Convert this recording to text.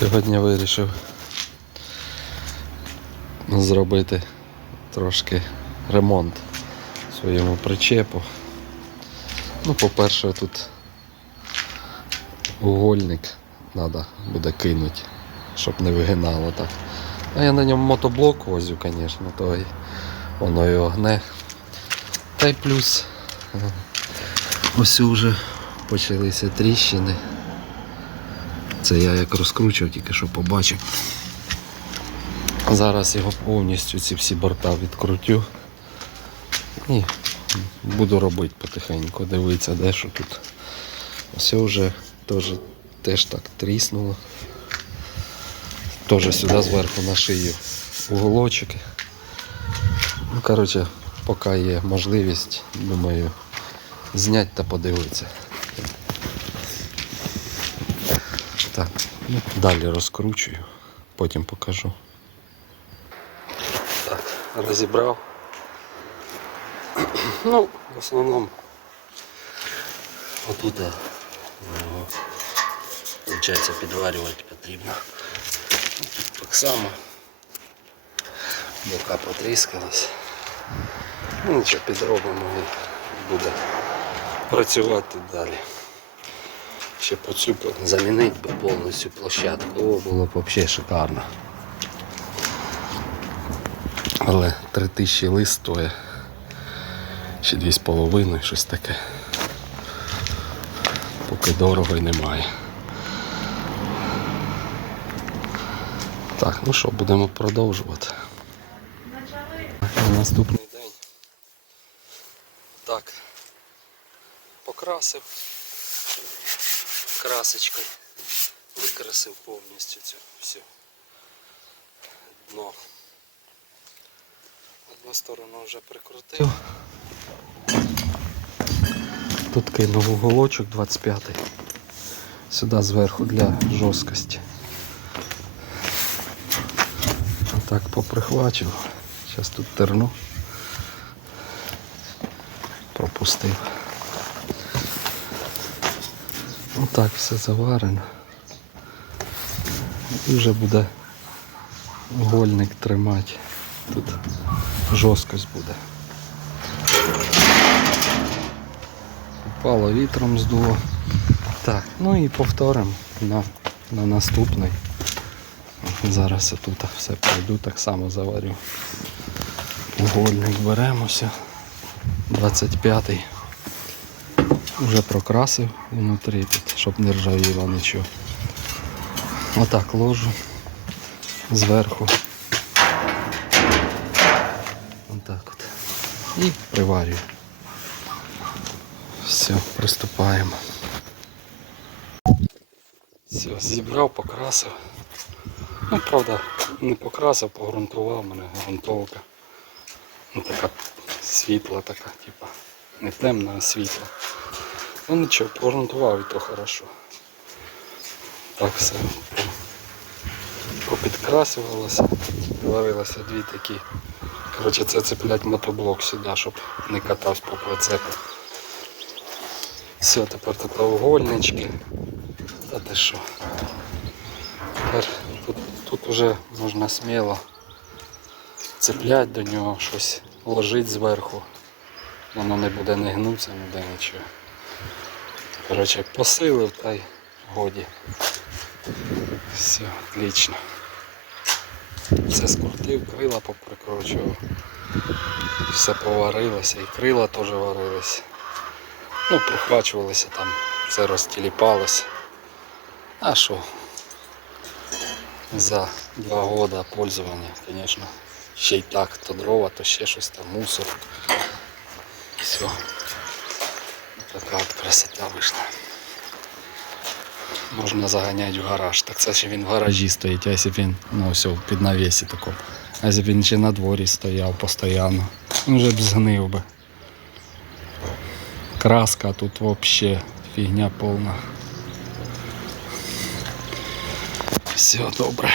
Сьогодні вирішив зробити трошки ремонт своєму причепу. Ну, по-перше, тут угольник треба буде кинути, щоб не вигинало так. А я на ньому мотоблок возю, звісно, то й воно його гне. Та й плюс е, ось вже почалися тріщини. Це я як розкручував, тільки що побачив. Зараз його повністю ці всі борта відкрутю. І буду робити потихеньку, дивитися, де що тут. Все вже теж, теж так тріснуло. Теж сюди зверху на шию уголочок. Ну, коротше, поки є можливість, думаю, зняти та подивитися. Так, ну, далі розкручую, потім покажу. Так, розібрав. Ну, в основному отут е, його, виходить, підварювати потрібно. Тут так само. Бока потріскались. Ну нічого, підробимо і буде працювати далі. Ще по цю замінити би повністю площадку. О, було б взагалі шикарно. Але 3000 лист стоїть. Ще 2,5, щось таке. Поки дорого й немає. Так, ну що, будемо продовжувати. На наступний день. Так. Покрасив красочкою. Викрасив повністю цю всю дно. Одну сторону вже прикрутив. Тут кинув уголочок 25 Сюди зверху для жорсткості. Так поприхвачив. Зараз тут терну. Пропустив. Отак все заварено. І вже буде гольник тримати. Тут жорсткость буде. Упало вітром здуло. Так, ну і повторимо на, на наступний. Зараз я тут все пройду, так само заварю. Угольник беремося. 25-й. Вже прокрасив внутрі тут, щоб не ржавіло нічого. Отак ложу зверху. Отак от. І приварюю. Все, приступаємо. Все, зібрав, покрасив. Ну, правда, не покрасив, погрунтував, мене грунтовка. Ну, така світла така, типа. Не темна, а світла. Ну нічого, погрунтував і то хорошо. Так все. Попідкрасувалося, варилося дві такі. Коротше, це цеплять мотоблок сюди, щоб не катався по прицепу. Все, тепер тут угольнички. Та ти що? Тепер тут, тут вже можна сміло цепляти до нього щось, ложити зверху. Воно не буде не гнутися, ніде нічого. Коротше, посилив та й годі. Все, отлично. Все скрутив, крила поприкручував. Все поварилося і крила теж варилися. Ну, прихвачувалися там, все розтіліпалося. А що? За два года пользування, звісно, ще й так, то дрова, то ще щось там, мусор. Все. Така от красота вийшла. Можна заганяти в гараж. Так це ще він в гаражі стоїть, а якщо він ну, все, під навісі такому. А якщо він ще на дворі стояв постійно, він вже б згнив би. Краска тут взагалі фігня повна. Все добре.